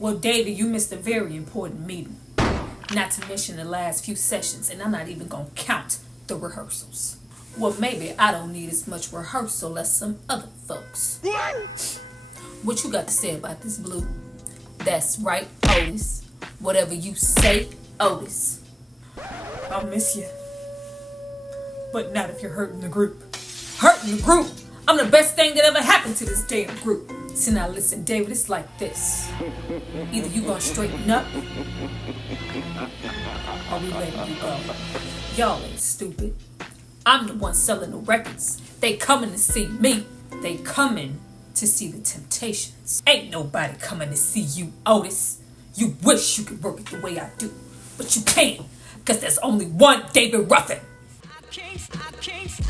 Well, David, you missed a very important meeting. Not to mention the last few sessions, and I'm not even gonna count the rehearsals. Well, maybe I don't need as much rehearsal as some other folks. What you got to say about this, Blue? That's right, Otis. Whatever you say, Otis. I'll miss you. But not if you're hurting the group. Hurting the group? I'm the best thing that ever happened to this damn group. So now listen, David, it's like this. Either you gonna straighten up, or we letting you go. Y'all ain't stupid. I'm the one selling the records. They coming to see me. They coming to see the Temptations. Ain't nobody coming to see you, Otis. You wish you could work it the way I do, but you can't, because there's only one David Ruffin. I can't stay.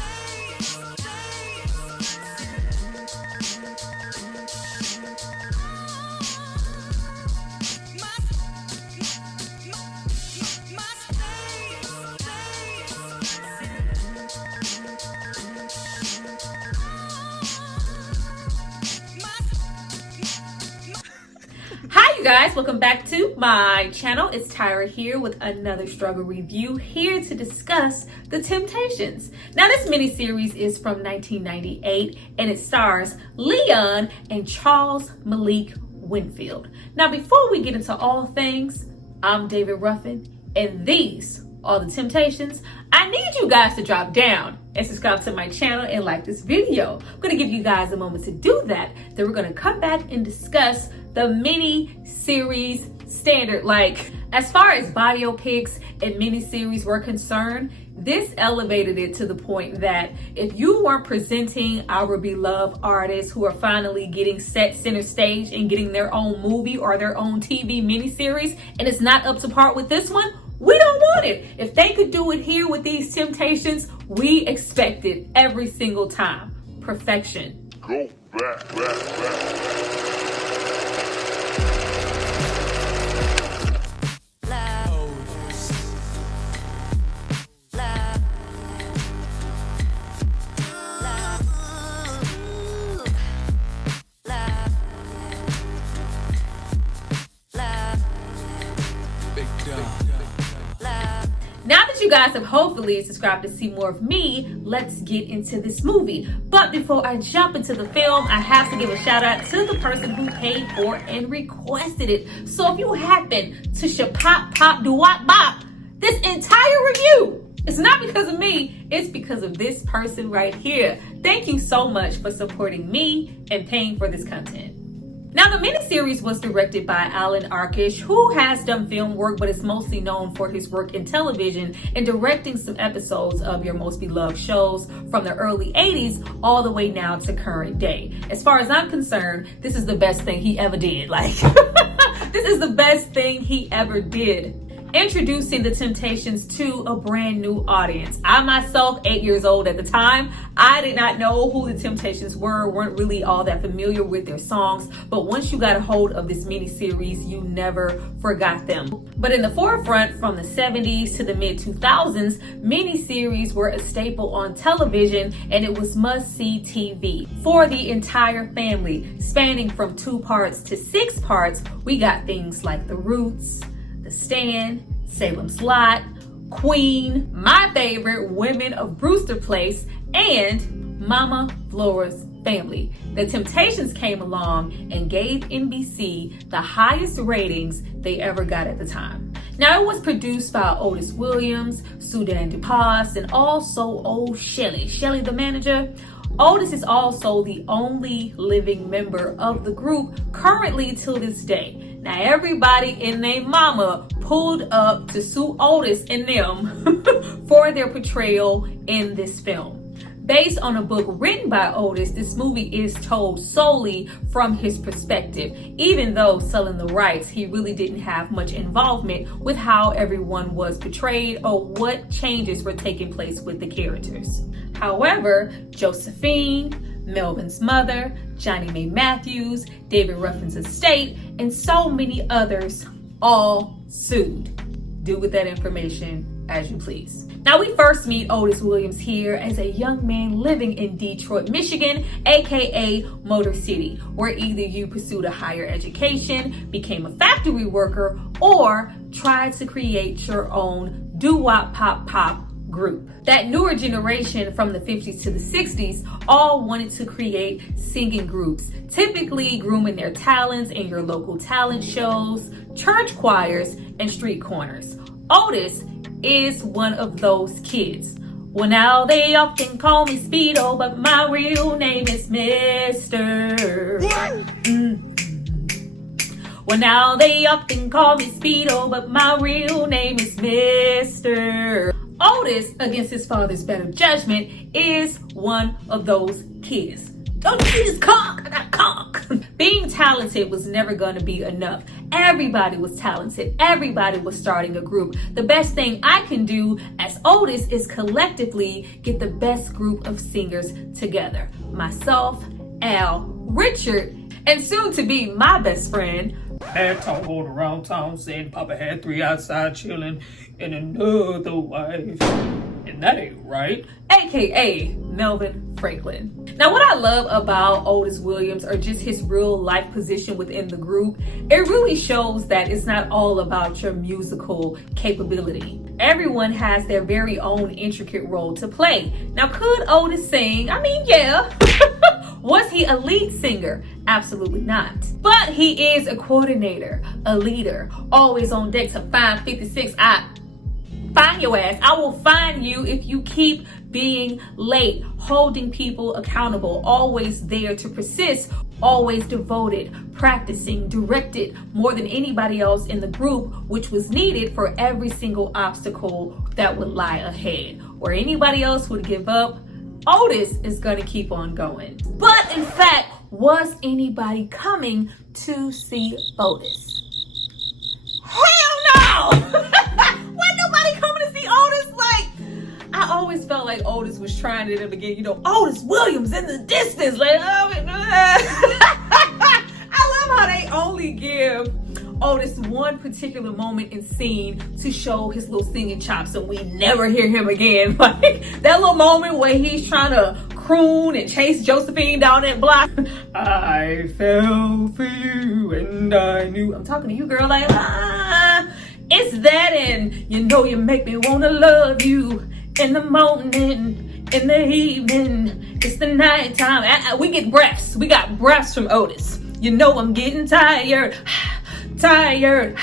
Hi you guys, welcome back to my channel. It's Tyra here with another struggle review, here to discuss The Temptations. Now this miniseries is from 1998 and it stars Leon and Charles Malik Winfield. Now before we get into all things, I'm David Ruffin and these are The Temptations. I need you guys to drop down and subscribe to my channel and like this video. I'm going to give you guys a moment to do that. Then we're going to come back and discuss the mini-series standard. Like, as far as biopics and mini-series were concerned, this elevated it to the point that if you weren't presenting our beloved artists who are finally getting set center stage and getting their own movie or their own TV mini-series, and it's not up to par with this one, we don't want it. If they could do it here with these Temptations, we expect it every single time. Perfection. Go back. Now that you guys have hopefully subscribed to see more of me, let's get into this movie. But before I jump into the film, I have to give a shout out to the person who paid for and requested it. So if you happen to shapop-pop-do-wop-bop this entire review, it's not because of me, it's because of this person right here. Thank you so much for supporting me and paying for this content. Now, the miniseries was directed by Allan Arkush, who has done film work, but is mostly known for his work in television and directing some episodes of your most beloved shows from the early 80s all the way now to current day. As far as I'm concerned, this is the best thing he ever did. Like, this is the best thing he ever did. Introducing the Temptations to a brand new audience. I myself, 8 years old at the time, I did not know who the Temptations weren't really all that familiar with their songs, but once you got a hold of this mini-series, you never forgot them. But in the forefront, from the 70s to the mid-2000s, mini-series were a staple on television and it was must-see TV. For the entire family, spanning from 2 parts to 6 parts, we got things like The Roots, The Stand, Salem's Lot, Queen, my favorite, Women of Brewster Place, and Mama Flora's Family. The Temptations came along and gave NBC the highest ratings they ever got at the time. Now, it was produced by Otis Williams, Suzanne de Passe, and also Shelley the manager. Otis is also the only living member of the group currently till this day. Now everybody and their mama pulled up to sue Otis and them for their portrayal in this film. Based on a book written by Otis, this movie is told solely from his perspective. Even though selling the rights, he really didn't have much involvement with how everyone was portrayed or what changes were taking place with the characters. However, Josephine, Melvin's mother, Johnny Mae Matthews, David Ruffin's estate, and so many others all sued. Do with that information as you please. Now we first meet Otis Williams here as a young man living in Detroit, Michigan, aka Motor City, where either you pursued a higher education, became a factory worker, or tried to create your own doo-wop pop group. That newer generation from the 50s to the 60s all wanted to create singing groups, typically grooming their talents in your local talent shows, church choirs, and street corners. Otis is one of those kids. Well, now they often call me Speedo, but my real name is Mr. Well, now they often call me Speedo, but my real name is Mr. Otis, against his father's better judgment, is one of those kids. Don't you see this conch? I got conch. Being talented was never going to be enough. Everybody was talented. Everybody was starting a group. The best thing I can do as Otis is collectively get the best group of singers together. Myself, Al, Richard, and soon to be my best friend. Had talk going around town saying Papa had 3 outside chilling and another wife. And that ain't right. AKA Melvin Franklin. Now, what I love about Otis Williams, or just his real life position within the group, it really shows that it's not all about your musical capability. Everyone has their very own intricate role to play. Now, could Otis sing? I mean, yeah. Was he a lead singer? Absolutely not. But he is a coordinator, a leader, always on deck to find 56. Find your ass. I will find you if you keep being late, holding people accountable, always there to persist, always devoted, practicing, directed more than anybody else in the group, which was needed for every single obstacle that would lie ahead. Where anybody else would give up, Otis is gonna keep on going. But in fact, was anybody coming to see Otis? Hell no! Wasn't nobody coming to see Otis? Like, I always felt like Otis was trying it again. You know, Otis Williams in the distance. Like, oh my God. I love how they only give Otis one particular moment in scene to show his little singing chops, and we never hear him again. Like that little moment where he's trying to croon and chase Josephine down that block. I fell for you and I knew. I'm talking to you, girl. Like, it's that, and you know you make me wanna love you in the morning, in the evening, it's the nighttime. We get breaths. We got breaths from Otis. You know I'm getting tired. Tired.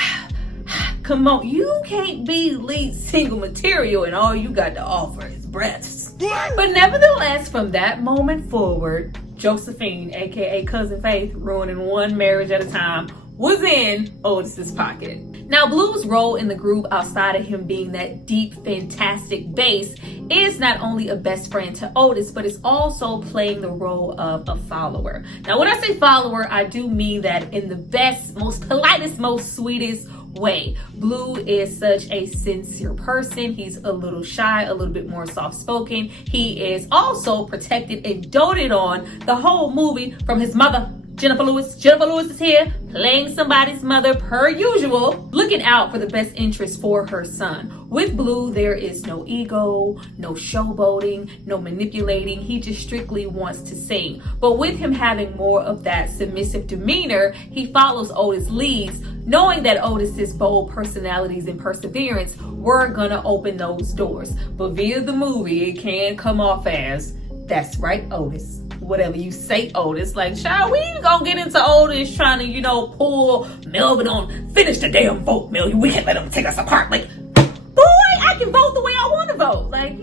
Come on, you can't be lead single material and all you got to offer is breaths. But nevertheless, from that moment forward, Josephine, aka Cousin Faith, ruining one marriage at a time, was in Otis's pocket. Now, Blue's role in the group, outside of him being that deep, fantastic bass, is not only a best friend to Otis, but is also playing the role of a follower. Now, when I say follower, I do mean that in the best, most politest, most sweetest way. Blue is such a sincere person. He's a little shy, a little bit more soft-spoken. He is also protected and doted on the whole movie from his mother, Jennifer Lewis. Jennifer Lewis is here playing somebody's mother per usual, looking out for the best interest for her son. With Blue, there is no ego, no showboating, no manipulating. He just strictly wants to sing. But with him having more of that submissive demeanor, he follows Otis' leads, knowing that Otis's bold personalities and perseverance were gonna open those doors. But via the movie, it can come off as, that's right, Otis. Whatever you say, Otis. Like, child, we ain't gonna get into Otis trying to, pull Melvin on, finish the damn vote, Melvin. We can't let him take us apart. Like, boy, I can vote the way I want to vote. Like,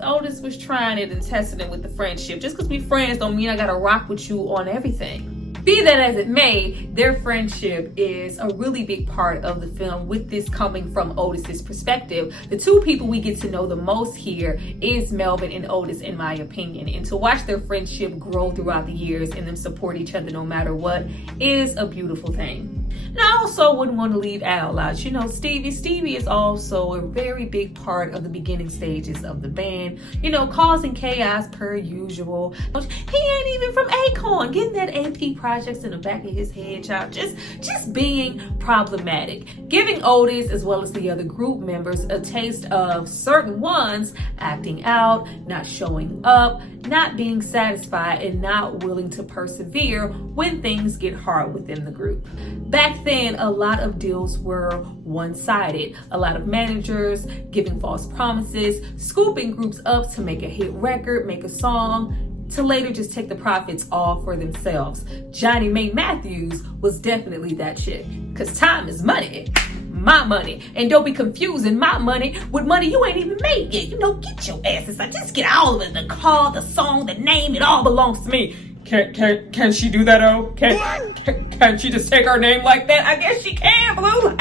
Otis was trying it and testing it with the friendship. Just because we friends don't mean I gotta rock with you on everything. Be that as it may, their friendship is a really big part of the film, with this coming from Otis's perspective. The two people we get to know the most here is Melvin and Otis, in my opinion. And to watch their friendship grow throughout the years and them support each other no matter what is a beautiful thing. And I also wouldn't want to leave Al out. You know, Stevie is also a very big part of the beginning stages of the band, you know, causing chaos per usual. He ain't even from Acorn, getting that AP projects in the back of his head, child, just being problematic, giving Otis as well as the other group members a taste of certain ones acting out, not showing up, not being satisfied, and not willing to persevere when things get hard within the group. Back then, a lot of deals were one-sided. A lot of managers giving false promises, scooping groups up to make a hit record, make a song, to later just take the profits all for themselves. Johnny Mae Matthews was definitely that chick, because time is money. My money. And don't be confusing my money with money you ain't even made yet. You know, get your asses out. Just get all of it. The car, the song, the name, it all belongs to me. Can she do that, oh? Can she just take our name like that? I guess she can, Blue.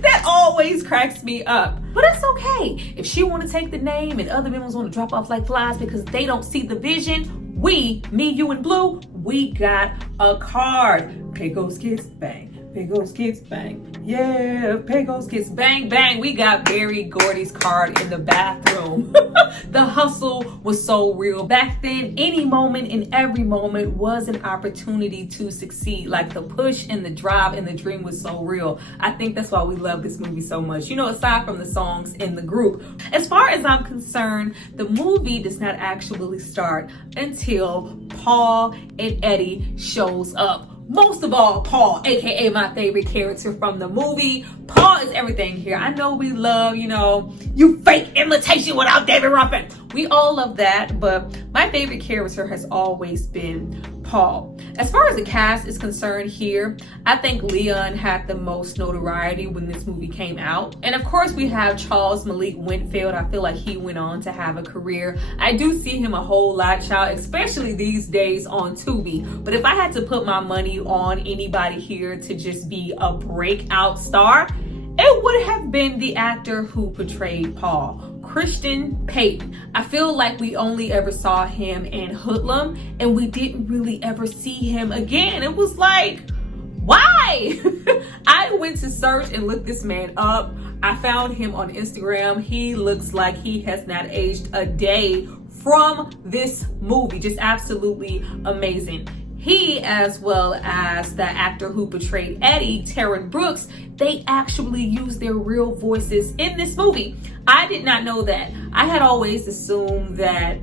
That always cracks me up. But it's okay. If she want to take the name and other members want to drop off like flies because they don't see the vision, me, you, and Blue, we got a card. Pecos Kids Bang. Pecos Kids Bang. Yeah, Pecos Kids Bang Bang. We got Barry Gordy's card in the bathroom. The hustle was so real. Back then, any moment and every moment was an opportunity to succeed. Like the push and the drive and the dream was so real. I think that's why we love this movie so much. You know, aside from the songs in the group. As far as I'm concerned, the movie does not actually start until Paul and Eddie shows up. Most of all, Paul, aka my favorite character from the movie. Paul is everything here. I know we love, you know, you fake imitation without David Ruffin. We all love that, but my favorite character has always been Paul. As far as the cast is concerned here, I think Leon had the most notoriety when this movie came out. And of course we have Charles Malik Winfield. I feel like he went on to have a career. I do see him a whole lot, child, especially these days on Tubi. But if I had to put my money on anybody here to just be a breakout star, it would have been the actor who portrayed Paul, Christian Payton. I feel like we only ever saw him in Hoodlum and we didn't really ever see him again. It was like, why? I went to search and look this man up. I found him on Instagram. He looks like he has not aged a day from this movie. Just absolutely amazing. He, as well as the actor who portrayed Eddie, Terrence Brooks, they actually used their real voices in this movie. I did not know that. I had always assumed that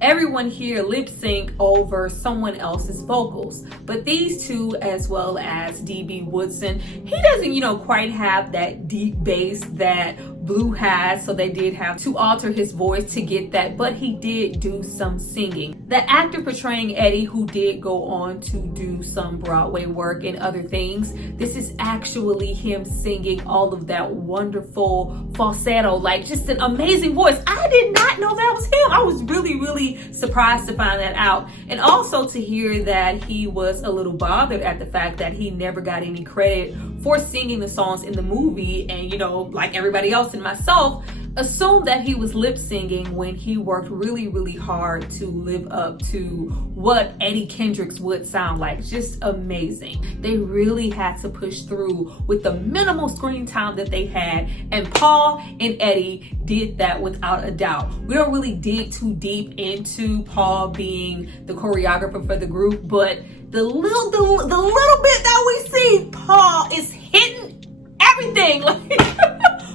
everyone here lip sync over someone else's vocals, but these two, as well as DB Woodson, he doesn't, you know, quite have that deep bass that Blue has, so they did have to alter his voice to get that, but he did do some singing. The actor portraying Eddie, who did go on to do some Broadway work and other things, this is actually him singing all of that wonderful falsetto, like just an amazing voice. I did not know that was him. I was really surprised to find that out, and also to hear that he was a little bothered at the fact that he never got any credit for singing the songs in the movie, and you know, like everybody else and myself, assumed that he was lip singing when he worked really hard to live up to what Eddie Kendricks would sound like. Just amazing. They really had to push through with the minimal screen time that they had, and Paul and Eddie did that without a doubt. We don't really dig too deep into Paul being the choreographer for the group, but the little bit that we see, Paul is hitting everything. Like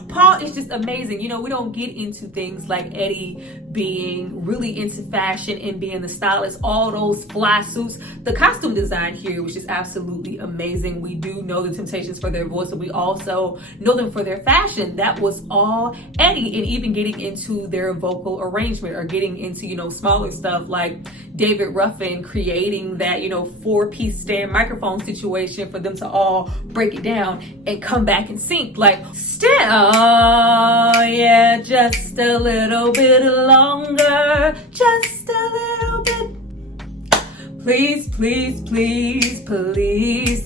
Paul is just amazing. You know, we don't get into things like Eddie being really into fashion and being the stylist, all those fly suits. The costume design here, which is absolutely amazing. We do know the Temptations for their voice, but we also know them for their fashion. That was all Eddie, and even getting into their vocal arrangement or getting into, you know, smaller stuff like David Ruffin creating that, you know, 4-piece stand microphone situation for them to all break it down and come back and sync. Like, still, yeah, just a little bit longer, just a little bit. Please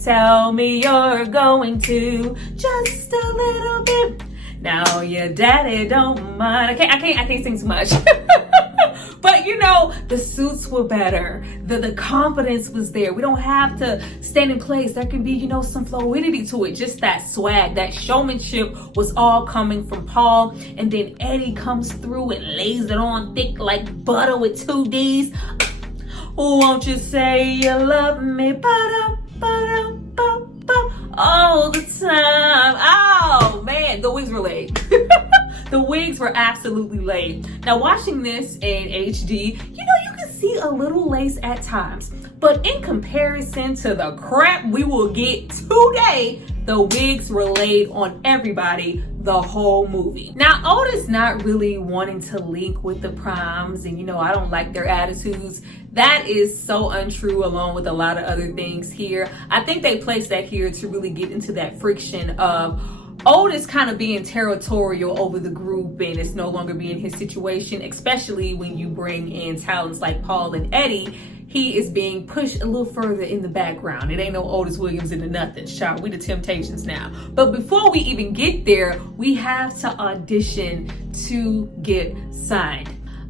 tell me you're going to, just a little bit. Now your daddy don't mind. I can't sing too much. But you know, the suits were better. The confidence was there. We don't have to stand in place. There can be, you know, some fluidity to it. Just that swag, that showmanship was all coming from Paul. And then Eddie comes through and lays it on thick like butter with 2 D's. Won't you say you love me? All the time. Oh man, the wigs were laid. The wigs were absolutely laid. Now watching this in HD, you know, you can see a little lace at times, but in comparison to the crap we will get today, the wigs were laid on everybody the whole movie. Now Otis not really wanting to link with the Primes, and you know, I don't like their attitudes. That is so untrue, along with a lot of other things here. I think they placed that here to really get into that friction of Otis kind of being territorial over the group, and it's no longer being his situation, especially when you bring in talents like Paul and Eddie. He is being pushed a little further in the background. It ain't no Otis Williams into nothing. Child, we the Temptations now. But before we even get there, we have to audition to get signed.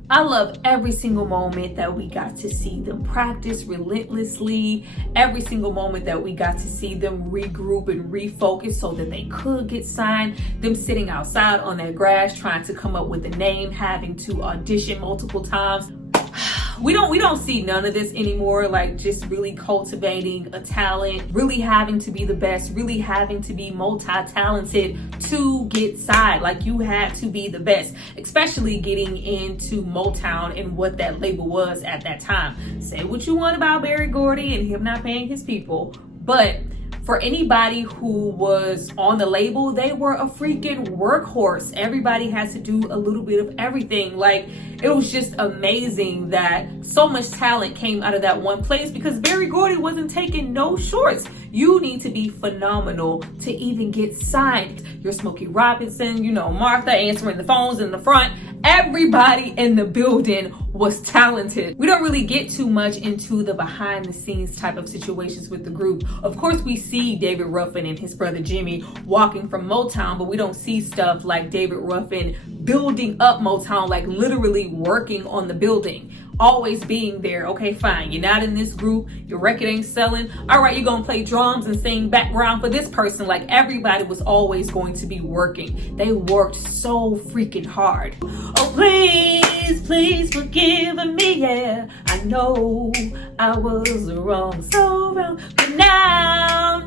I love every single moment that we got to see them practice relentlessly, every single moment that we got to see them regroup and refocus so that they could get signed, them sitting outside on their grass trying to come up with a name, having to audition multiple times. We don't see none of this anymore, like just really cultivating a talent, really having to be the best, really having to be multi-talented to get signed. Like you had to be the best, especially getting into Motown and what that label was at that time. Say what you want about Berry Gordy and him not paying his people, but for anybody who was on the label, they were a freaking workhorse. Everybody has to do a little bit of everything. Like, it was just amazing that so much talent came out of that one place, because Berry Gordy wasn't taking no shorts. You need to be phenomenal to even get signed. You're Smokey Robinson, you know, Martha answering the phones in the front. Everybody in the building was talented. We don't really get too much into the behind the scenes type of situations with the group. Of course, we see David Ruffin and his brother Jimmy walking from Motown, but we don't see stuff like David Ruffin building up Motown, like literally working on the building. Always being there. Okay, fine. You're not in this group. Your record ain't selling. All right, you're going to play drums and sing background for this person. Like, everybody was always going to be working. They worked so freaking hard. Oh, please, please forgive me. Yeah, I know I was wrong, so wrong. But now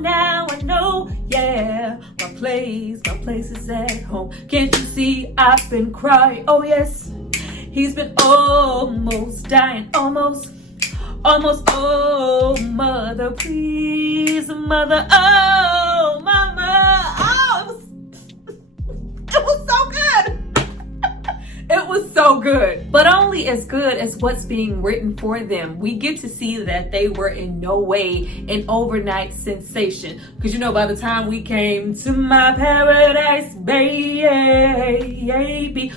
I know, yeah, my place is at home. Can't you see I've been crying? Oh, yes. He's been almost dying, almost, oh, mother, please, mother, oh, mama, oh, it was so good. It was so good, but only as good as what's being written for them. We get to see that they were in no way an overnight sensation, because you know, by the time we came to my paradise, baby,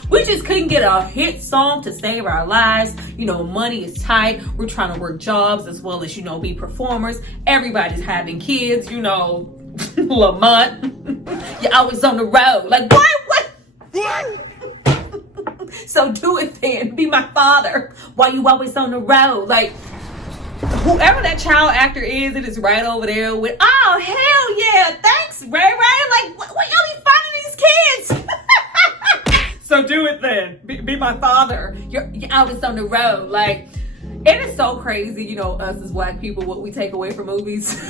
we just couldn't get a hit song to save our lives. You know, money is tight. We're trying to work jobs as well as, you know, be performers. Everybody's having kids, you know, Lamont. You're always on the road. Like, what? So do it then. Be my father. Why you always on the road? Like, whoever that child actor is, it is right over there with, oh, hell yeah. Thanks, Ray Ray. Like, what y'all be finding these kids? So do it then. Be my father. You're always on the road. Like, it is so crazy, you know, us as black people, what we take away from movies. Who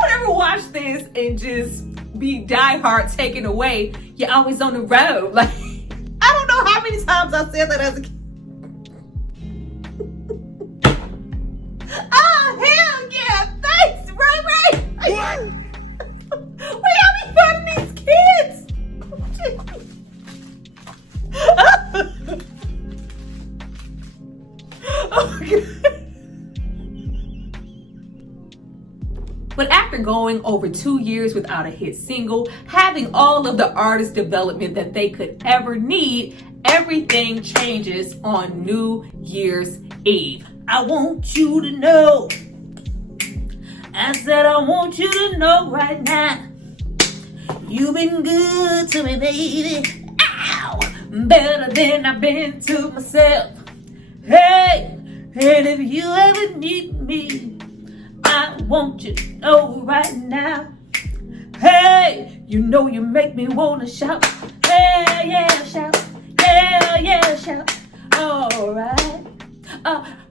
would ever watch this and just be diehard taken away? You're always on the road. Like, I don't know how many times I said that as a kid. Oh, hell yeah. Thanks, Ray Ray. Where y'all be finding these kids? Oh, God. But after going over 2 years without a hit single, having all of the artist development that they could ever need, everything changes on New Year's Eve. I want you to know. I said I want you to know right now. You've been good to me, baby. Ow! better than I've been to myself. Hey, and if you ever need me, I want you to know right now. Hey, you know you make me wanna shout. Hey, yeah, shout. Yeah, yeah, shout. All right.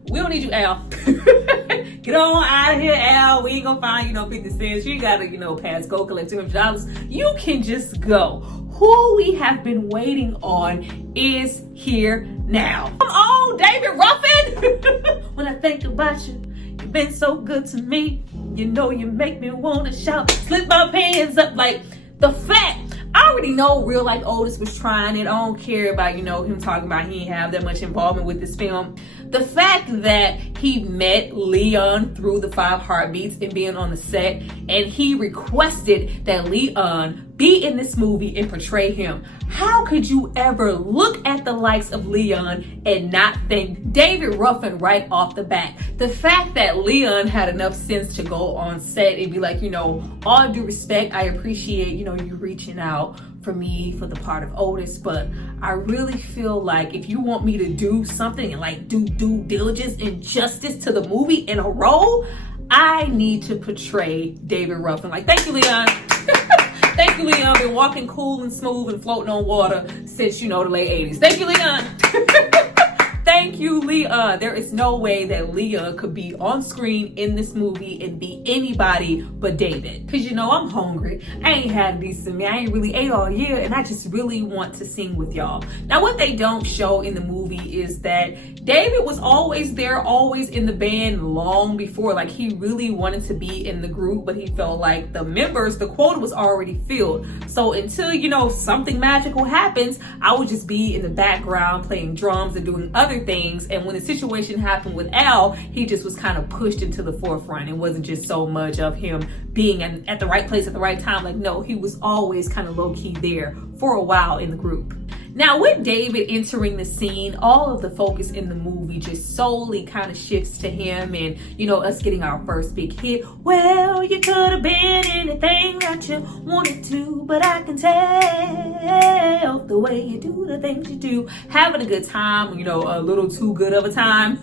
We don't need you, Al. Get on out of here, Al. We ain't gonna find you no 50 cents. You gotta, pass go collect $200. You can just go. Who we have been waiting on is here now. Come on, David Ruffin. When I think about you, you've been so good to me. You know you make me wanna shout. Slip my pants up like the fact. I already know real life Otis was trying it. I don't care about, him talking about he didn't have that much involvement with this film. The fact that he met Leon through the 5 Heartbeats and being on the set, and he requested that Leon be in this movie and portray him. How could you ever look at the likes of Leon and not think David Ruffin right off the bat? The fact that Leon had enough sense to go on set and be like, all due respect, I appreciate, you reaching out for me for the part of Otis, but I really feel like if you want me to do something and like do due diligence and justice to the movie in a role, I need to portray David Ruffin. Like, thank you, Leon. Thank you, Leon. Been walking cool and smooth and floating on water since, the late 80s. Thank you, Leon. Thank you, Leon. There is no way that Leon could be on screen in this movie and be anybody but David. Because, I'm hungry. I ain't had a decent meal. I ain't really ate all year, and I just really want to sing with y'all. Now, what they don't show in the movie is that David was always there, always in the band long before. Like, he really wanted to be in the group, but he felt like the quota was already filled. So until, something magical happens, I would just be in the background playing drums and doing other things. And when the situation happened with Al, he just was kind of pushed into the forefront. It wasn't just so much of him being at the right place at the right time. Like, no, he was always kind of low-key there for a while in the group. Now, with David entering the scene, all of the focus in the movie just solely kind of shifts to him and, us getting our first big hit. Well, you could have been anything that you wanted to, but I can tell the way you do the things you do. Having a good time, a little too good of a time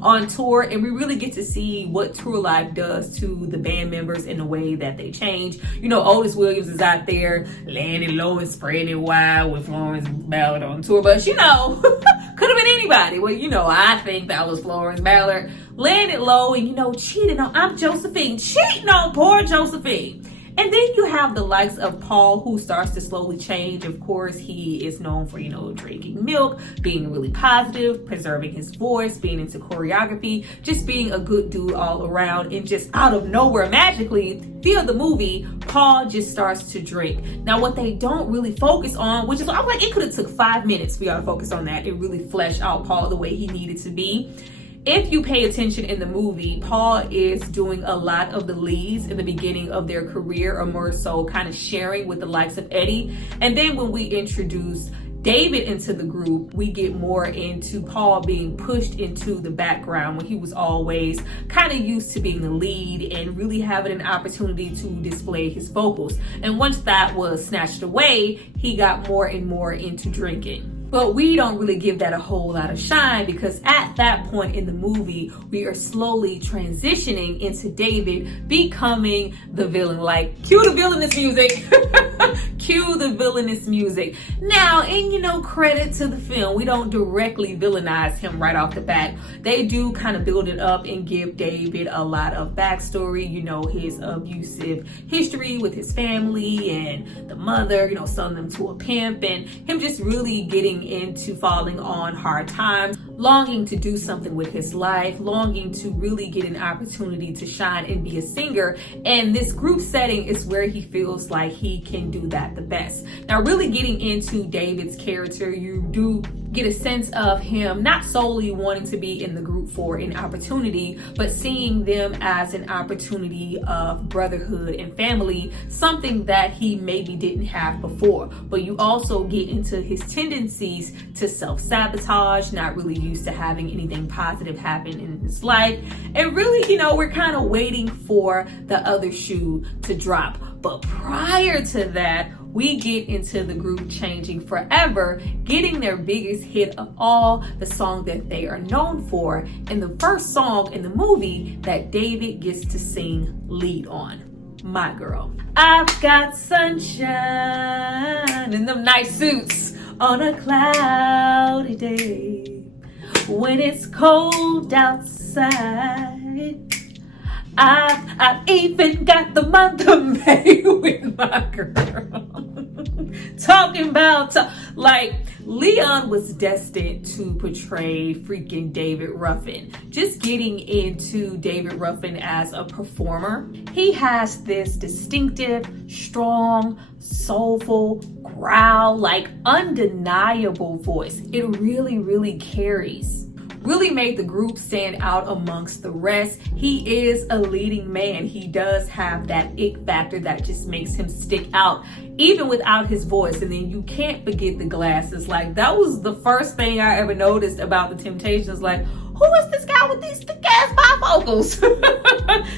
on tour. And we really get to see what tour life does to the band members in the way that they change. Otis Williams is out there landing low and spreading it wide with Florence Ballard on tour, but could have been anybody. Well, I think that was Florence Ballard. Landed low and cheating on Aunt Josephine, cheating on poor Josephine. And then you have the likes of Paul, who starts to slowly change. Of course, he is known for, drinking milk, being really positive, preserving his voice, being into choreography, just being a good dude all around. And just out of nowhere, magically, via the movie, Paul just starts to drink. Now, what they don't really focus on, which is, I'm like, it could have took 5 minutes for y'all to focus on that and really flesh out Paul the way he needed to be. If you pay attention in the movie, Paul is doing a lot of the leads in the beginning of their career, or more so kind of sharing with the likes of Eddie. And then when we introduce David into the group, we get more into Paul being pushed into the background when he was always kind of used to being the lead and really having an opportunity to display his vocals. And once that was snatched away, he got more and more into drinking. But we don't really give that a whole lot of shine, because at that point in the movie, we are slowly transitioning into David becoming the villain. Like, cue the villainous music. Cue the villainous music. Now, and credit to the film, we don't directly villainize him right off the bat. They do kind of build it up and give David a lot of backstory, his abusive history with his family and the mother, selling them to a pimp, and him just really getting into falling on hard times, longing to do something with his life, longing to really get an opportunity to shine and be a singer. And this group setting is where he feels like he can do that the best. Now, really getting into David's character, you do get a sense of him not solely wanting to be in the group for an opportunity, but seeing them as an opportunity of brotherhood and family, something that he maybe didn't have before. But you also get into his tendencies to self-sabotage, not really used to having anything positive happen in his life. And really, we're kind of waiting for the other shoe to drop. But prior to that, we get into the group changing forever, getting their biggest hit of all, the song that they are known for, and the first song in the movie that David gets to sing lead on. My Girl. I've got sunshine in them nice suits on a cloudy day. When it's cold outside, I've even got the month of May with my girl. Talking about, like, Leon was destined to portray freaking David Ruffin. Just getting into David Ruffin as a performer, he has this distinctive, strong, soulful growl, like undeniable voice. It really, really carries. Really made the group stand out amongst the rest. He is a leading man. He does have that it factor that just makes him stick out, even without his voice. And then you can't forget the glasses. Like, that was the first thing I ever noticed about the Temptations. Like, who is this guy with these thick-ass bifocals?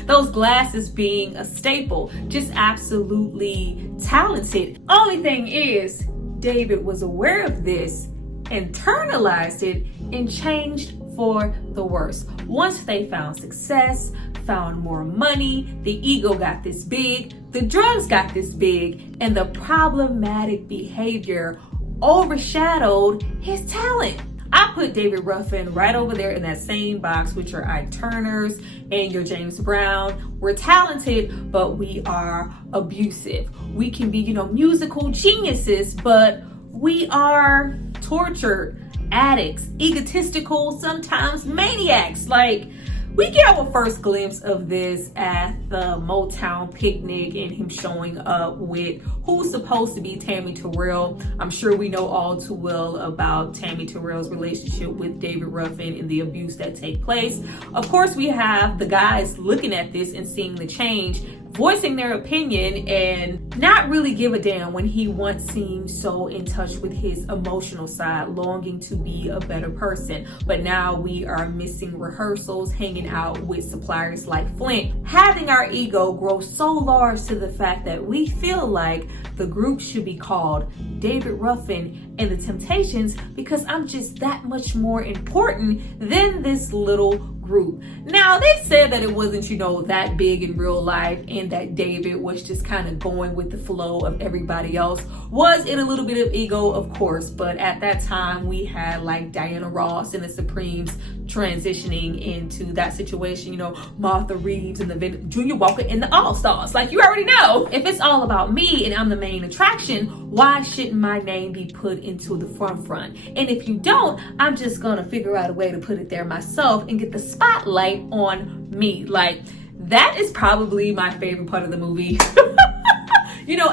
Those glasses being a staple. Just absolutely talented. Only thing is, David was aware of this, internalized it, and changed for the worse. Once they found success, found more money, the ego got this big, the drugs got this big, and the problematic behavior overshadowed his talent. I put David Ruffin right over there in that same box with your Ike Turners and your James Brown. We're talented, but we are abusive. We can be, musical geniuses, but we are tortured, addicts, egotistical, sometimes maniacs. Like, we get our first glimpse of this at the Motown picnic and him showing up with who's supposed to be Tammy Terrell. I'm sure we know all too well about Tammy Terrell's relationship with David Ruffin and the abuse that take place. Of course, we have the guys looking at this and seeing the change, voicing their opinion, and not really give a damn when he once seemed so in touch with his emotional side, longing to be a better person. But now we are missing rehearsals, hanging out with suppliers like Flint, having our ego grow so large to the fact that we feel like the group should be called David Ruffin and the Temptations because I'm just that much more important than this little group. Now, they said that it wasn't, that big in real life and that David was just kind of going with the flow of everybody else. Was it a little bit of ego? Of course, but at that time we had like Diana Ross and the Supremes transitioning into that situation, Martha Reeves and the Junior Walker and the All-Stars. Like, you already know, if it's all about me and I'm the main attraction, why shouldn't my name be put into the front? And if you don't, I'm just gonna figure out a way to put it there myself and get the spotlight on me. Like, that is probably my favorite part of the movie.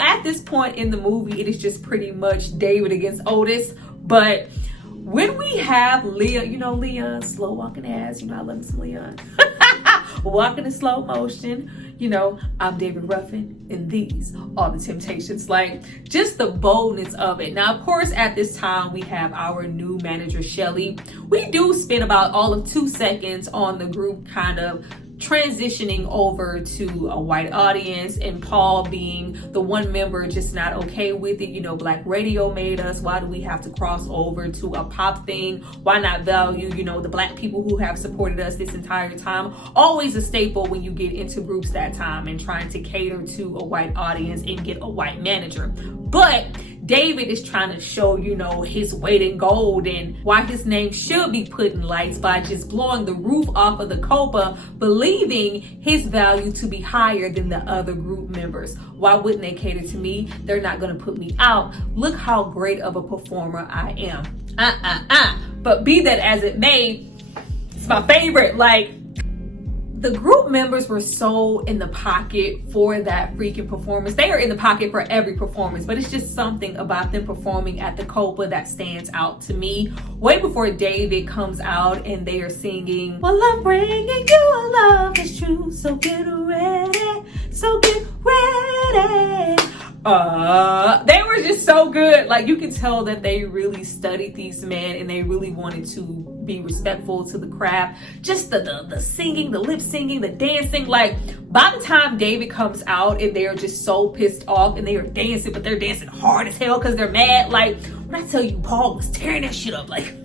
At this point in the movie, it is just pretty much David against Otis. But when we have Leon, Leon, slow walking ass, I love me some Leon. Walking in slow motion, I'm David Ruffin and these are the Temptations. Like, just the boldness of it. Now, of course, at this time, we have our new manager, Shelley. We do spend about all of 2 seconds on the group kind of transitioning over to a white audience, and Paul being the one member just not okay with it. Black radio made us. Why do we have to cross over to a pop thing? Why not value, the black people who have supported us this entire time? Always a staple when you get into groups that time and trying to cater to a white audience and get a white manager. But David is trying to show, his weight in gold and why his name should be put in lights by just blowing the roof off of the Copa, believing his value to be higher than the other group members. Why wouldn't they cater to me? They're not going to put me out. Look how great of a performer I am. But be that as it may, it's my favorite. Like, the group members were so in the pocket for that freaking performance. They are in the pocket for every performance, but it's just something about them performing at the Copa that stands out to me. Way before David comes out and they are singing, well, I'm bringing you a love that's true, so get ready, so get ready. They were was just so good. Like, you can tell that they really studied these men and they really wanted to be respectful to the craft. Just the singing, the lip singing, the dancing. Like, by the time David comes out and they're just so pissed off and they are dancing, but they're dancing hard as hell because they're mad. Like, when I tell you, Paul was tearing that shit up. Like,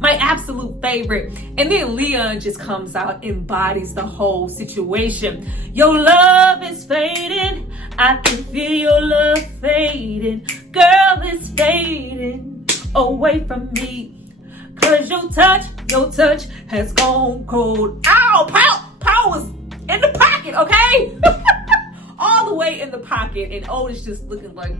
my absolute favorite. And then Leon just comes out, embodies the whole situation. Your love is fading. I can feel your love fading. Girl, it's fading away from me. Cause your touch has gone cold. Ow, Paul was in the pocket, okay? All the way in the pocket. And Otis just looking like,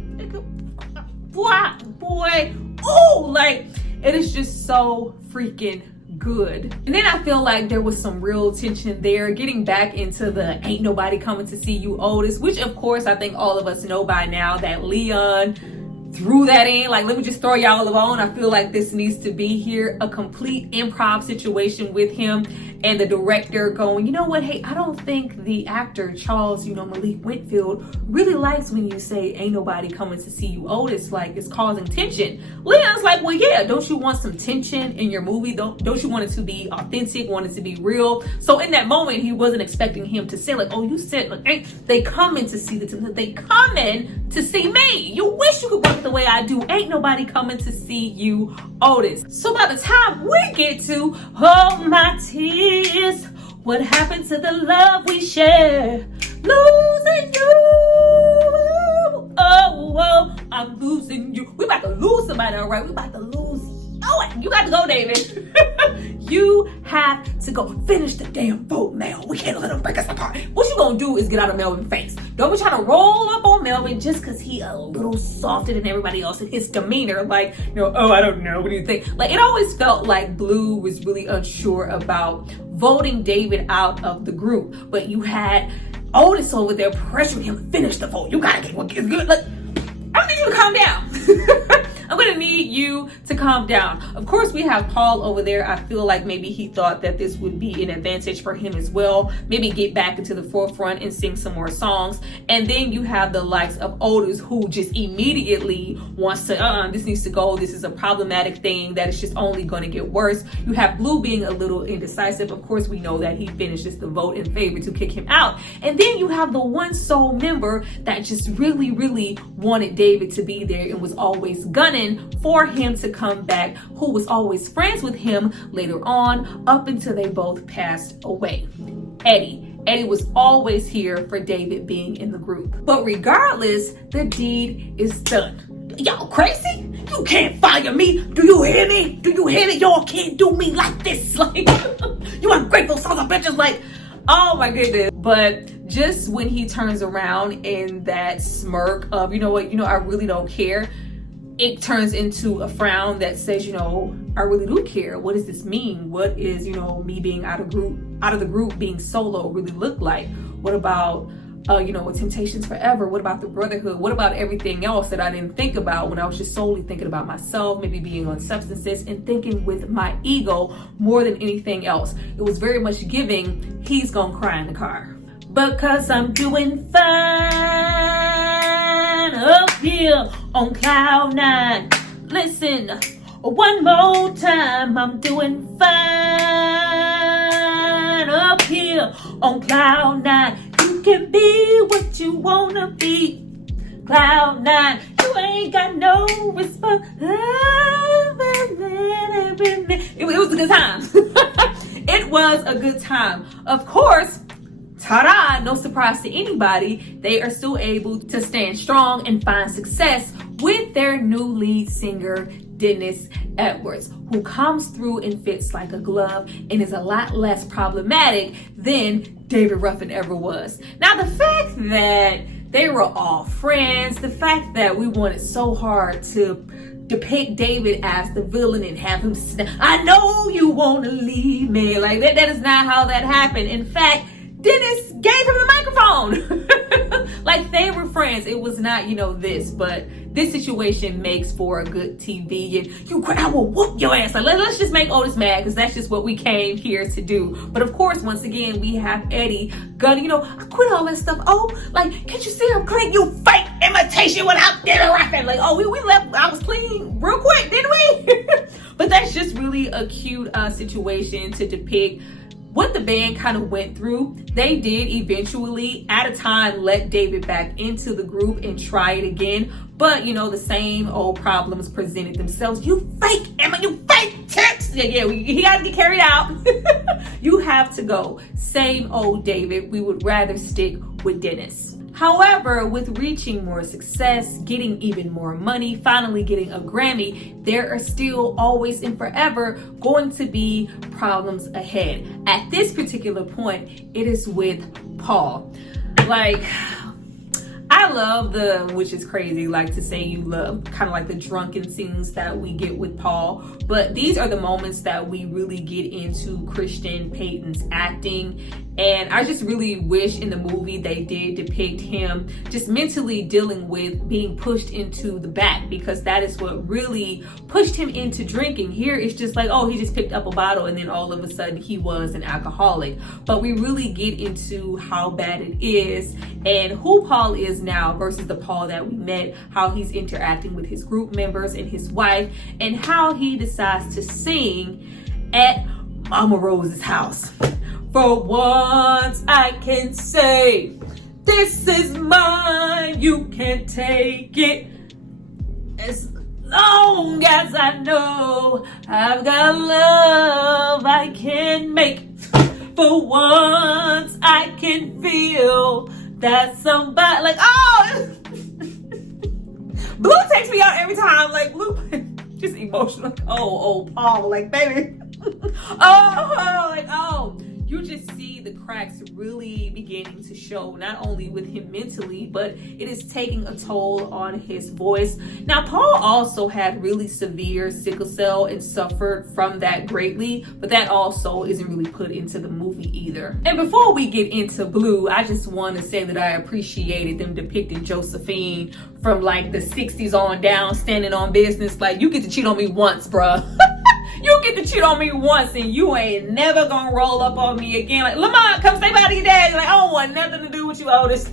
boy, oh, like, it is just so freaking good. And then I feel like there was some real tension there, getting back into the ain't nobody coming to see you, Otis, which of course I think all of us know by now that Leon threw that in. Like, let me just throw y'all a bone. I feel like this needs to be here, a complete improv situation with him and the director going, you know what, hey, I don't think the actor Charles, Malik Whitfield really likes when you say ain't nobody coming to see you, Otis, like it's causing tension. Leon's like, well, yeah, don't you want some tension in your movie? Don't you want it to be authentic, want it to be real? So in that moment, he wasn't expecting him to say like, oh, you said, like, ain't they coming to see they coming to see me. You wish you could work the way I do. Ain't nobody coming to see you, Otis. So by the time we get to hold my tears, what happened to the love we share? Losing you. Oh, I'm losing you. We about to lose somebody, all right? We about to lose. Oh, you got to go, David. You have to go finish the damn vote, Mel. We can't let him break us apart. What you gonna do is get out of Melvin's face. Don't be trying to roll up on Melvin just because he a little softer than everybody else in his demeanor. Like, oh, I don't know. What do you think? Like, it always felt like Blue was really unsure about voting David out of the group. But you had Otis over there pressuring him to finish the vote. You gotta get what is good. Like, I need you to calm down. I'm gonna need you to calm down. Of course, we have Paul over there. I feel like maybe he thought that this would be an advantage for him as well. Maybe get back into the forefront and sing some more songs. And then you have the likes of Otis, who just immediately wants to, this needs to go. This is a problematic thing that is just only gonna get worse. You have Blue being a little indecisive. Of course, we know that he finishes the vote in favor to kick him out. And then you have the one sole member that just really, really wanted David to be there and was always gunning for him to come back, who was always friends with him later on, up until they both passed away. Eddie was always here for David being in the group. But regardless, the deed is done. Y'all crazy? You can't fire me. Do you hear me? Do you hear me? Y'all can't do me like this. Like, you ungrateful sons of bitches. Like, oh my goodness. But just when he turns around in that smirk of, you know what, I really don't care, it turns into a frown that says, I really do care. What does this mean? What is, me being out of the group, being solo really look like? What about, Temptations Forever? What about the brotherhood? What about everything else that I didn't think about when I was just solely thinking about myself, maybe being on substances and thinking with my ego more than anything else? It was very much giving, he's gonna cry in the car. Because I'm doing fine up here on cloud nine. Listen, one more time, I'm doing fine up here on cloud nine. You can be what you wanna be, cloud nine. You ain't got no response. It was a good time. It was a good time. Of course, ta-da, no surprise to anybody, they are still able to stand strong and find success with their new lead singer, Dennis Edwards, who comes through and fits like a glove and is a lot less problematic than David Ruffin ever was. Now, the fact that they were all friends, the fact that we wanted so hard to depict David as the villain and have him I know you want to leave me, like that is not how that happened. In fact, Dennis gave him the microphone. Like, they were friends. It was not, this, but this situation makes for a good TV. And I will whoop your ass. Like, let's just make Otis mad, because that's just what we came here to do. But of course, once again, we have Eddie gunning, I quit all that stuff. Oh, like, can't you see I'm clean? You fake imitation without getting Ruffin. Like, oh, we left, I was clean real quick, didn't we? But that's just really a cute situation to depict what the band kind of went through. They did eventually, at a time, let David back into the group and try it again. But, the same old problems presented themselves. You fake Emma, you fake Temp. Yeah, he got to get carried out. You have to go. Same old David. We would rather stick with Dennis. However, with reaching more success, getting even more money, finally getting a Grammy, there are still always and forever going to be problems ahead. At this particular point, it is with Paul. Like, I love which is crazy, like to say you love kind of like the drunken scenes that we get with Paul, but these are the moments that we really get into Christian Payton's acting. And I just really wish in the movie they did depict him just mentally dealing with being pushed into the back, because that is what really pushed him into drinking. Here it's just like, oh, he just picked up a bottle and then all of a sudden he was an alcoholic. But we really get into how bad it is and who Paul is now versus the Paul that we met, how he's interacting with his group members and his wife, and how he decides to sing at Mama Rose's house. For once I can say, this is mine, you can't take it. As long as I know I've got love I can make. For once I can feel that somebody, like, oh! Blue takes me out every time, like, Blue, just emotional. Oh, Paul, like, baby. Oh. You just see the cracks really beginning to show, not only with him mentally, but it is taking a toll on his voice. Now, Paul also had really severe sickle cell and suffered from that greatly, but that also isn't really put into the movie either. And before we get into Blue, I just want to say that I appreciated them depicting Josephine from like the 60s on down, standing on business. Like, you get to cheat on me once, bruh. You get to cheat on me once and you ain't never gonna roll up on me again. Like, Lamont, come say bye to your dad. Like, I don't want nothing to do with you, Otis.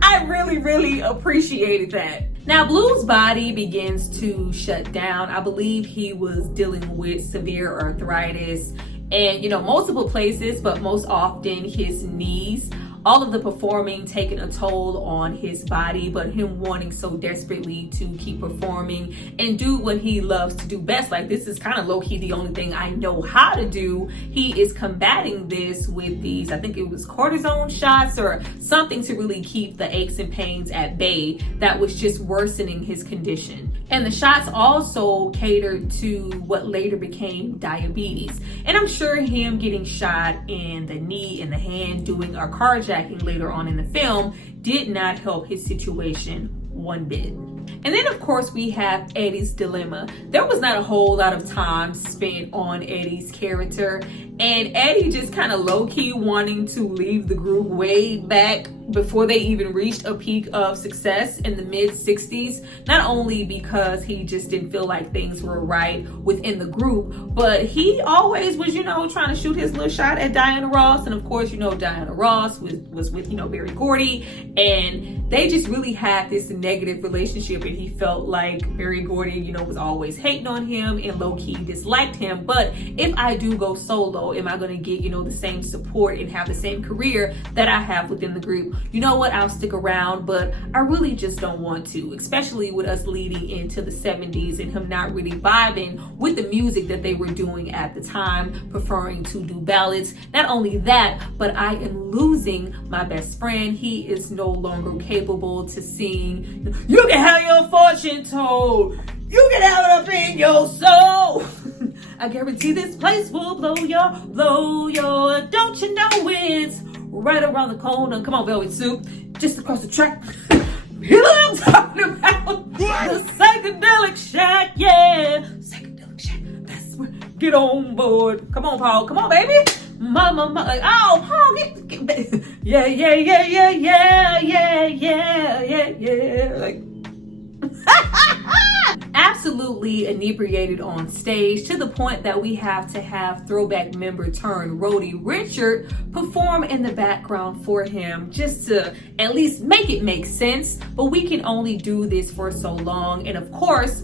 I really appreciated that. Now, Blue's body begins to shut down. I believe he was dealing with severe arthritis and, multiple places, but most often his knees. All of the performing taking a toll on his body, but him wanting so desperately to keep performing and do what he loves to do best. Like, this is kind of low-key the only thing I know how to do. He is combating this with these, I think it was cortisone shots or something to really keep the aches and pains at bay that was just worsening his condition. And the shots also catered to what later became diabetes. And I'm sure him getting shot in the knee and the hand, doing a carjacking later on in the film, did not help his situation one bit. And then, of course, we have Eddie's dilemma. There was not a whole lot of time spent on Eddie's character, and Eddie just kind of low-key wanting to leave the group way back before they even reached a peak of success in the mid-60s, not only because he just didn't feel like things were right within the group, but he always was, trying to shoot his little shot at Diana Ross. And of course, Diana Ross was with, Berry Gordy, and they just really had this negative relationship, and he felt like Berry Gordy, was always hating on him and low-key disliked him. But if I do go solo, am I going to get, the same support and have the same career that I have within the group? You know what, I'll stick around, but I really just don't want to, especially with us leading into the 70s and him not really vibing with the music that they were doing at the time, preferring to do ballads. Not only that, but I am losing my best friend. He is no longer capable to sing, you can have your fortune told, you can have it up in your soul. I guarantee this place will blow your, don't you know it's right around the corner. Come on, Velvet Soup, just across the track. You know what I'm talking about? The psychedelic shack, yeah. Psychedelic shack, that's where, get on board. Come on, Paul, come on, baby. Mama, like, oh, Paul, get yeah. Like, Absolutely inebriated on stage, to the point that we have to have throwback member turned roadie Richard perform in the background for him, just to at least make it make sense. But we can only do this for so long, and of course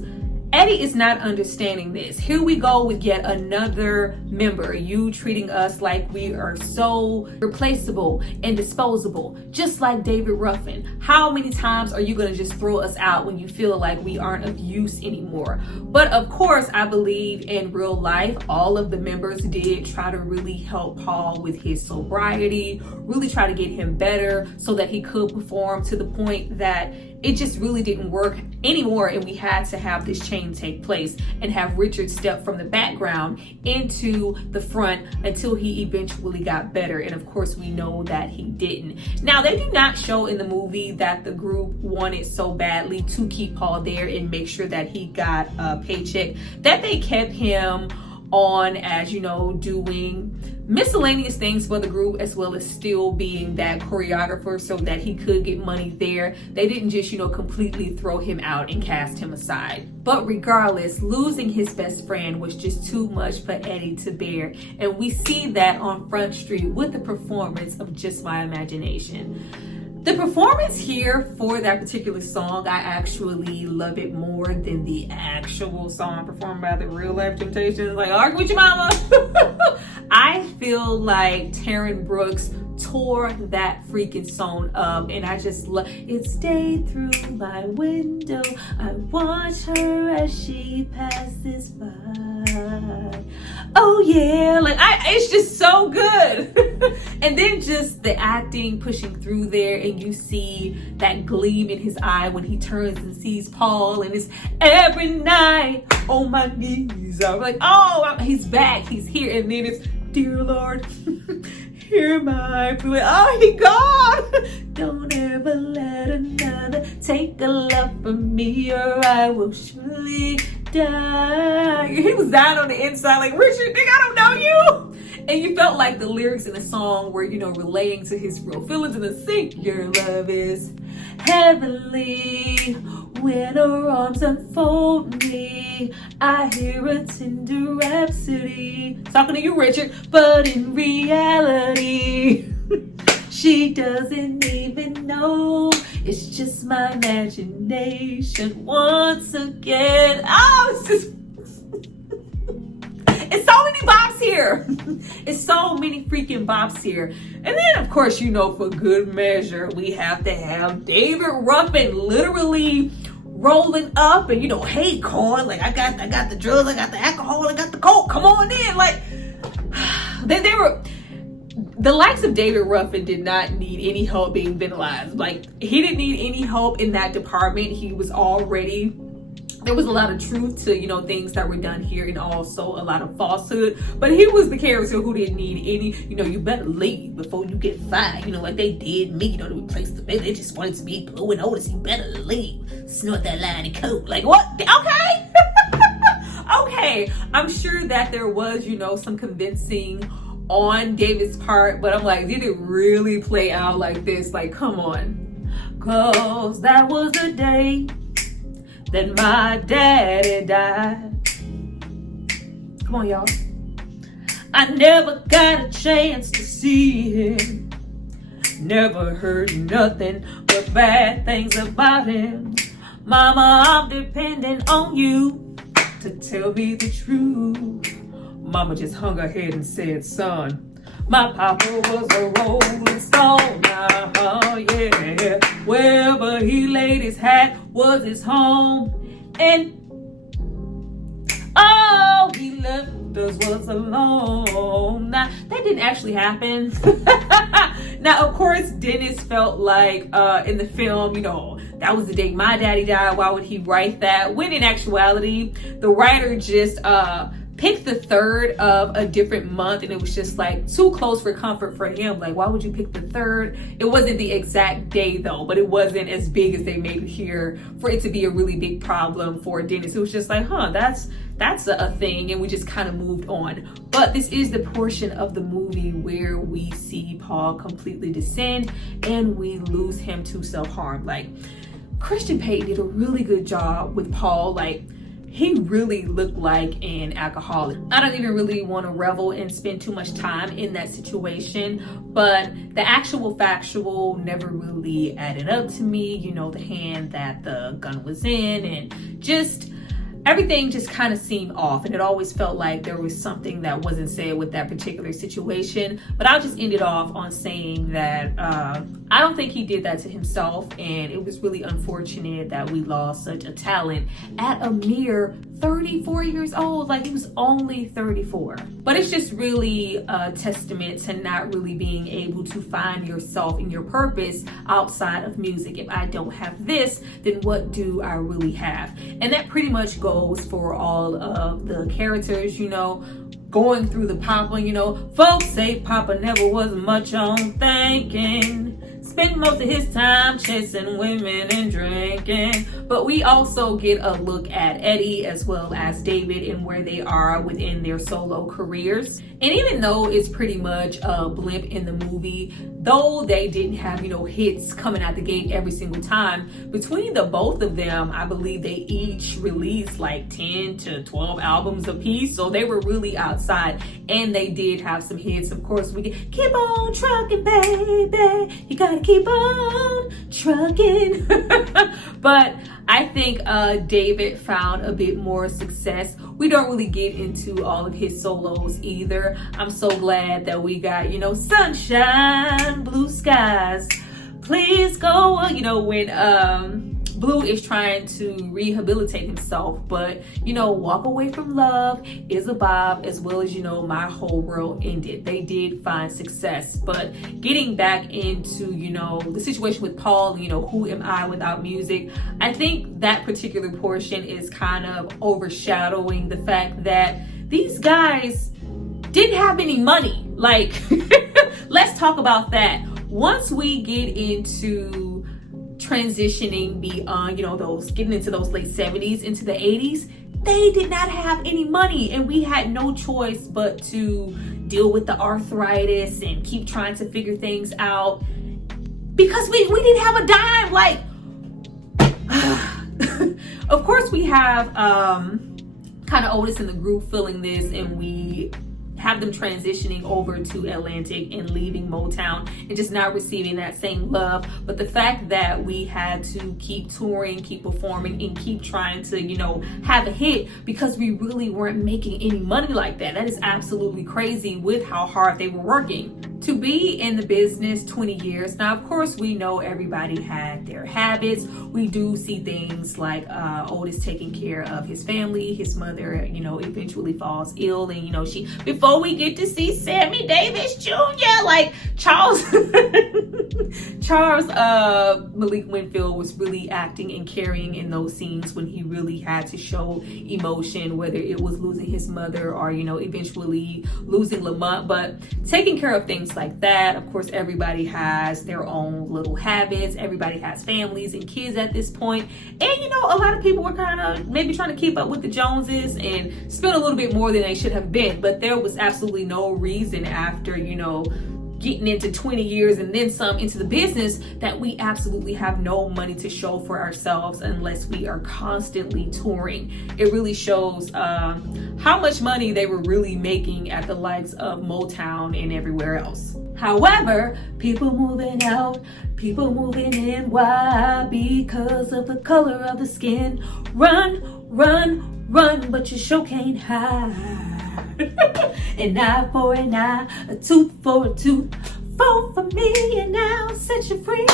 Eddie is not understanding this. Here we go with yet another member. You treating us like we are so replaceable and disposable, just like David Ruffin. How many times are you gonna just throw us out when you feel like we aren't of use anymore? But of course, I believe in real life, all of the members did try to really help Paul with his sobriety, really try to get him better so that he could perform, to the point that it just really didn't work anymore, and we had to have this change take place and have Richard step from the background into the front until he eventually got better. And of course, we know that he didn't. Now, they do not show in the movie that the group wanted so badly to keep Paul there and make sure that he got a paycheck, that they kept him on as, you know, doing miscellaneous things for the group, as well as still being that choreographer so that he could get money there. They didn't just, you know, completely throw him out and cast him aside. But regardless, losing his best friend was just too much for Eddie to bear. And we see that on Front Street with the performance of Just My Imagination. The performance here for that particular song, I actually love it more than the actual song performed by the real life Temptations. Like, argue with your mama. I feel like Taryn Brooks tore that freaking song up, and I just love it. Stayed through my window, I watch her as she passes by. Oh yeah, like it's just so good. And then just the acting pushing through there, and you see that gleam in his eye when he turns and sees Paul, and it's every night on my knees. I'm like, oh, he's back, he's here. And then it's, dear Lord, hear my plea. Oh, he gone. Don't ever let another take a love from me, or I will surely die. He was down on the inside like, Richard, nigga, I don't know you. And you felt like the lyrics in the song were, you know, relaying to his real feelings, and the sing, your love is heavenly. When her arms unfold me, I hear a tender rhapsody. Talking to you, Richard, but in reality, she doesn't even know. It's just my imagination once again. Oh, it's just, it's so many bops here. It's so many freaking bops here. And then, of course, you know, for good measure, we have to have David Ruffin literally rolling up, and, you know, hey, Corn, like, I got the drugs, I got the alcohol, I got the coke, come on in. Like, they were, the likes of David Ruffin did not need any help being vandalized. Like, he didn't need any help in that department. He was already, there was a lot of truth to, you know, things that were done here, and also a lot of falsehood. But he was the character who didn't need any, you know, you better leave before you get fired. You know, like they did me, you know, to replace the baby. They just wanted to be Blue and Otis. You better leave. Snort that line of coke. Like, what? Okay. Okay. I'm sure that there was, you know, some convincing on David's part, but I'm like, did it really play out like this? Like, come on. 'Cause that was the day that my daddy died. Come on, y'all. I never got a chance to see him. Never heard nothing but bad things about him. Mama, I'm depending on you to tell me the truth. Mama just hung her head and said, son, my papa was a rolling stone. Yeah. Wherever he laid his hat was his home. And oh, he left us was alone. Now, that didn't actually happen. Now, of course, Dennis felt like in the film, you know, that was the day my daddy died. Why would he write that? When in actuality, the writer just picked the 3rd of a different month, and it was just like too close for comfort for him. Like, why would you pick the 3rd? It wasn't the exact day though, but it wasn't as big as they made it here for it to be a really big problem for Dennis. It was just like, huh, that's a thing, and we just kind of moved on. But this is the portion of the movie where we see Paul completely descend and we lose him to self-harm. Like, Christian Pate did a really good job with Paul. Like, he really looked like an alcoholic. I don't even really want to revel and spend too much time in that situation, but the actual factual never really added up to me. You know, the hand that the gun was in, and just everything just kind of seemed off, and it always felt like there was something that wasn't said with that particular situation. But I'll just end it off on saying that I don't think he did that to himself, and it was really unfortunate that we lost such a talent at a mere 34 years old. Like, he was only 34. But it's just really a testament to not really being able to find yourself and your purpose outside of music. If I don't have this, then what do I really have? And that pretty much goes for all of the characters, you know, going through the Papa. You know, folks say Papa never was much on thinking, spent most of his time chasing women and drinking. But we also get a look at Eddie as well as David and where they are within their solo careers. And even though it's pretty much a blip in the movie, though they didn't have, you know, hits coming out the gate every single time, between the both of them, I believe they each released like 10 to 12 albums apiece. So they were really outside, and they did have some hits. Of course, we get Keep On Trucking, Baby, you gotta keep on trucking. But I think David found a bit more success. We don't really get into all of his solos either. I'm so glad that we got, you know, Sunshine, Blue Skies, Please Go On, you know, when Blue is trying to rehabilitate himself, but, you know, Walk Away From Love is a bob, as well as, you know, My Whole World Ended. They did find success. But getting back into, you know, the situation with Paul, you know, who am I without music? I think that particular portion is kind of overshadowing the fact that these guys didn't have any money. Like, let's talk about that. Once we get into transitioning beyond, you know, those getting into those late 70s into the 80s, they did not have any money, and we had no choice but to deal with the arthritis and keep trying to figure things out because we didn't have a dime. Like, of course we have kind of Otis in the group feeling this, and we have them transitioning over to Atlantic and leaving Motown and just not receiving that same love. But the fact that we had to keep touring, keep performing, and keep trying to, you know, have a hit because we really weren't making any money like that. That is absolutely crazy with how hard they were working. To be in the business 20 years. Now, of course, we know everybody had their habits. We do see things like Otis taking care of his family. His mother, you know, eventually falls ill. And, you know, before we get to see Sammy Davis Jr., like Charles Malik Winfield was really acting and carrying in those scenes when he really had to show emotion, whether it was losing his mother or, you know, eventually losing Lamont. But taking care of things like that, of course, everybody has their own little habits. Everybody has families and kids at this point. And, you know, a lot of people were kind of maybe trying to keep up with the Joneses and spend a little bit more than they should have been. But there was absolutely no reason after, you know, getting into 20 years and then some into the business that we absolutely have no money to show for ourselves unless we are constantly touring. It really shows how much money they were really making at the likes of Motown and everywhere else. However, people moving out, people moving in. Why? Because of the color of the skin. Run, run, run, but you sure can't hide. An eye for an eye, a tooth for a tooth. Vote for me and I'll set you free.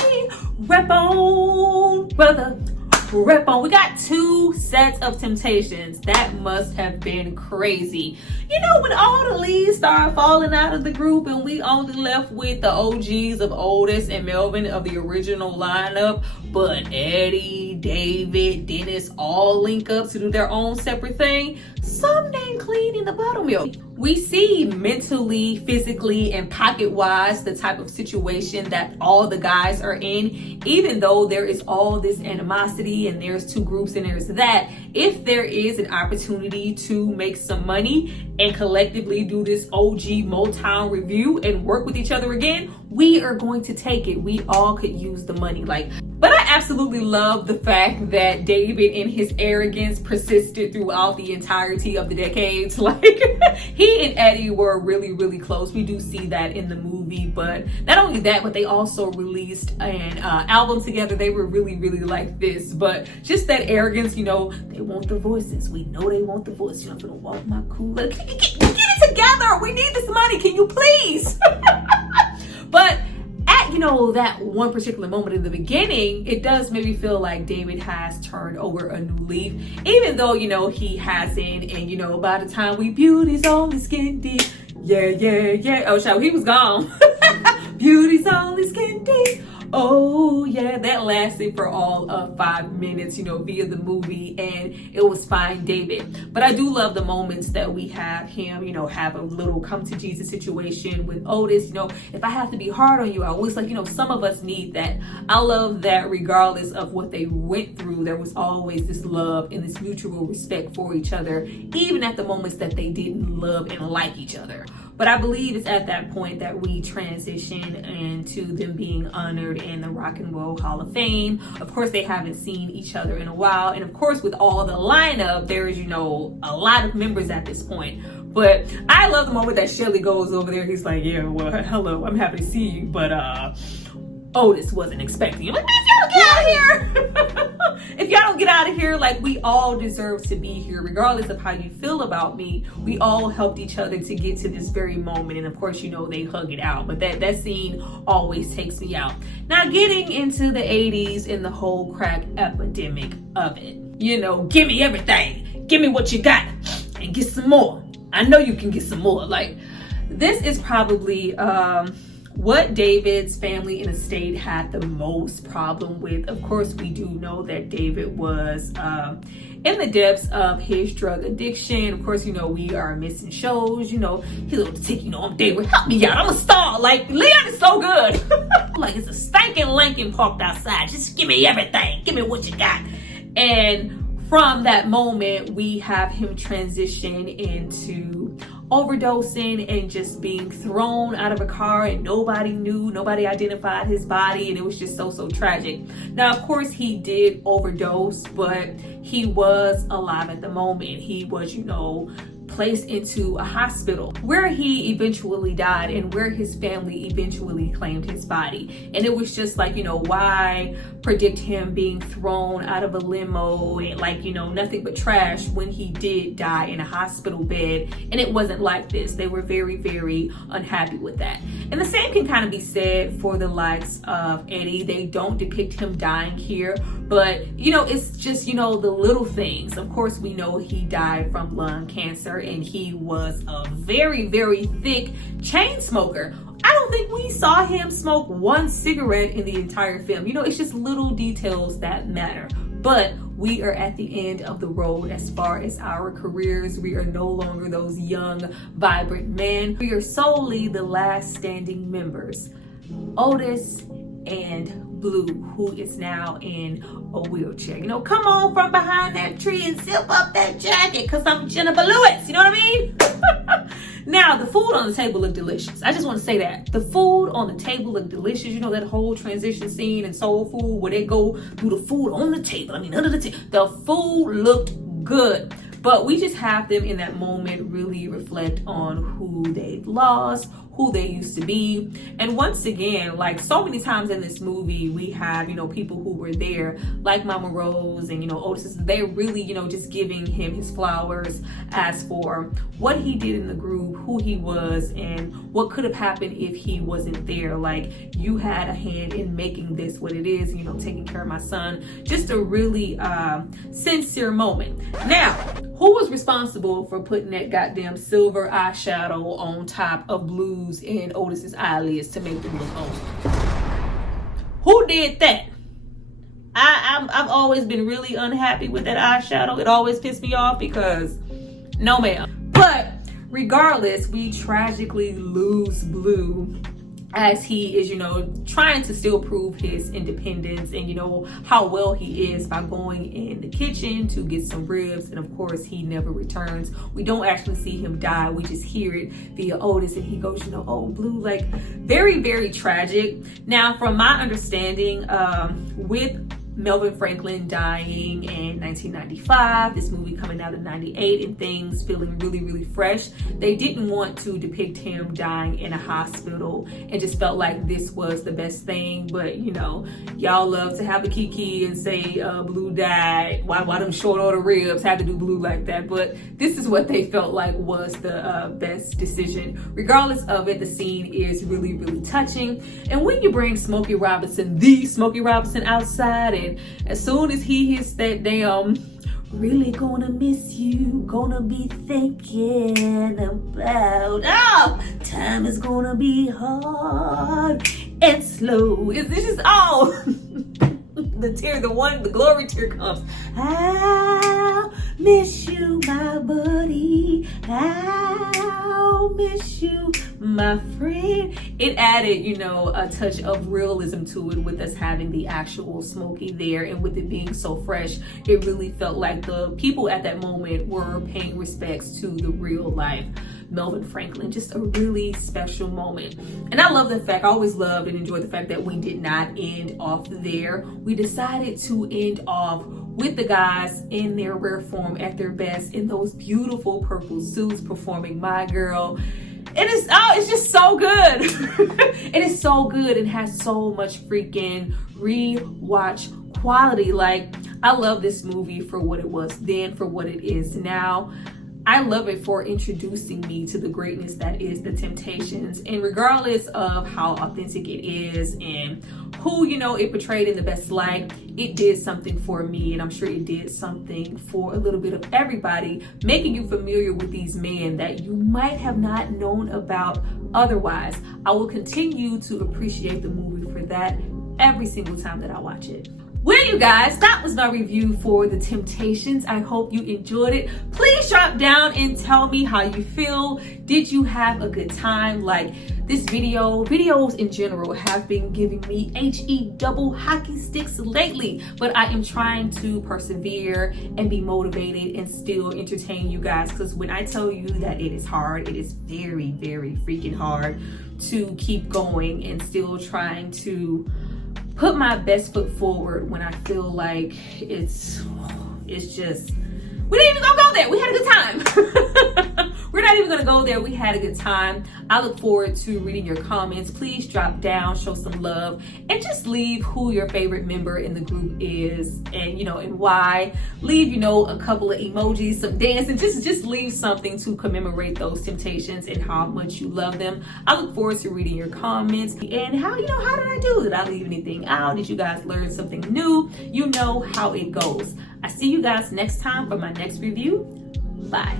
Rep on, brother. Rep on. We got 2 sets of Temptations. That must have been crazy. You know, when all the leads started falling out of the group and we only left with the OGs of Otis and Melvin of the original lineup, but Eddie, David, Dennis all link up to do their own separate thing, something ain't clean in the buttermilk. We see mentally, physically, and pocket-wise the type of situation that all the guys are in. Even though there is all this animosity and there's 2 groups and there's that, if there is an opportunity to make some money and collectively do this OG Motown review and work with each other again, we are going to take it. We all could use the money. But I absolutely love the fact that David, in his arrogance, persisted throughout the entirety of the decades. He and Eddie were really, really close. We do see that in the movie. But not only that, but they also released an album together. They were really, really like this. But just that arrogance, they want the voices. We know they want the voice. I'm gonna walk my cool. Get it together. We need this money. Can you please? But at that one particular moment in the beginning, it does maybe feel like David has turned over a new leaf, even though he hasn't. And by the time we beauty's only skin deep, yeah. Oh, child, he was gone. Beauty's only skin deep. Oh yeah, that lasted for all of 5 minutes, via the movie, and it was fine, David. But I do love the moments that we have him, have a little come to Jesus situation with Otis. If I have to be hard on you, I always some of us need that. I love that regardless of what they went through, there was always this love and this mutual respect for each other, even at the moments that they didn't love and like each other. But I believe it's at that point that we transition into them being honored in the Rock and Roll Hall of Fame. Of course, they haven't seen each other in a while. And of course, with all the lineup, there is, a lot of members at this point. But I love the moment that Shelley goes over there. He's like, yeah, well, hello, I'm happy to see you. But Otis wasn't expecting you. If y'all get out of here. If y'all don't get out of here, we all deserve to be here, regardless of how you feel about me. We all helped each other to get to this very moment. And of course, they hug it out. But that scene always takes me out. Now, getting into the 80s and the whole crack epidemic of it. Give me everything. Give me what you got and get some more. I know you can get some more. This is probably what David's family and estate had the most problem with. Of course, we do know that David was in the depths of his drug addiction. Of course, we are missing shows. He's able to take, I'm David, help me out. I'm a star. Leon is so good. It's a stinking Lincoln parked outside. Just give me everything. Give me what you got. And from that moment, we have him transition into overdosing and just being thrown out of a car, and nobody knew, nobody identified his body, and it was just so tragic. Now, of course, he did overdose, but he was alive at the moment. He was, placed into a hospital where he eventually died and where his family eventually claimed his body. And it was just why predict him being thrown out of a limo and nothing but trash when he did die in a hospital bed. And it wasn't like this. They were very, very unhappy with that. And the same can kind of be said for the likes of Eddie. They don't depict him dying here, but it's just the little things. Of course, we know he died from lung cancer, and he was a very, very thick chain smoker. I don't think we saw him smoke one cigarette in the entire film. It's just little details that matter. But we are at the end of the road as far as our careers. We are no longer those young, vibrant men. We are solely the last standing members, Otis and Blue, who is now in a wheelchair. Come on from behind that tree and zip up that jacket, because I'm Jennifer Lewis. You know what I mean? Now, the food on the table looked delicious. I just want to say that. The food on the table looked delicious. That whole transition scene in Soul Food where they go do the food on the table. Under the table. The food looked good. But we just have them in that moment really reflect on who they've lost, who they used to be. And once again, so many times in this movie, we have, people who were there, like Mama Rose and, Otis. They're really, just giving him his flowers as for what he did in the group, who he was, and what could have happened if he wasn't there. You had a hand in making this what it is, taking care of my son. Just a really sincere moment. Now, who was responsible for putting that goddamn silver eyeshadow on top of Blue's and Otis's eyelids to make them look old? Who did that? I've always been really unhappy with that eyeshadow. It always pissed me off because no ma'am. But regardless, we tragically lose Blue as he is, you know, trying to still prove his independence and, you know, how well he is by going in the kitchen to get some ribs. And of course, he never returns. We don't actually see him die. We just hear it via Otis, and he goes, you know, oh, Blue, like very, very tragic. Now, from my understanding, with Melvin Franklin dying in 1995, this movie coming out in 98, and things feeling really, really fresh, they didn't want to depict him dying in a hospital and just felt like this was the best thing. But, you know, y'all love to have a kiki and say Blue died. Why them short order ribs had to do Blue like that? But this is what they felt like was the best decision. Regardless of it, the scene is really, really touching. And when you bring Smokey Robinson, the Smokey Robinson, outside, and as soon as he hits that damn really gonna miss you, gonna be thinking about, oh, time is gonna be hard and slow. It's just, oh, the glory tear comes. I'll miss you, my buddy. I'll miss you, my friend. It added, you know, a touch of realism to it with us having the actual Smokey there, and with it being so fresh, it really felt like the people at that moment were paying respects to the real life Melvin Franklin. Just a really special moment. And I love the fact, I always loved and enjoyed the fact that we did not end off there. We decided to end off with the guys in their rare form, at their best, in those beautiful purple suits, performing My Girl. It's just so good. It is so good and has so much freaking rewatch quality. Like, I love this movie for what it was then, for what it is now. I love it for introducing me to the greatness that is The Temptations. And regardless of how authentic it is and who, you know, it portrayed in the best light, it did something for me, and I'm sure it did something for a little bit of everybody, making you familiar with these men that you might have not known about otherwise. I will continue to appreciate the movie for that every single time that I watch it. Well, you guys, that was my review for The Temptations. I hope you enjoyed it. Please drop down and tell me how you feel. Did you have a good time? Like, this videos in general have been giving me HE double hockey sticks lately, but I am trying to persevere and be motivated and still entertain you guys, because when I tell you that it is hard, it is very, very freaking hard to keep going and still trying to put my best foot forward when I feel like it's just, we didn't even gonna go there. We had a good time. We're not even gonna go there. We had a good time. I look forward to reading your comments. Please drop down, show some love, and just leave who your favorite member in the group is, and, you know, and why. Leave, you know, a couple of emojis, some dance, and just leave something to commemorate those Temptations and how much you love them. I look forward to reading your comments. And how did I do? Did I leave anything out? Did you guys learn something new? You know how it goes. I see you guys next time for my next review. Bye.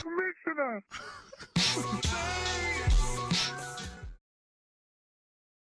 Commissioner!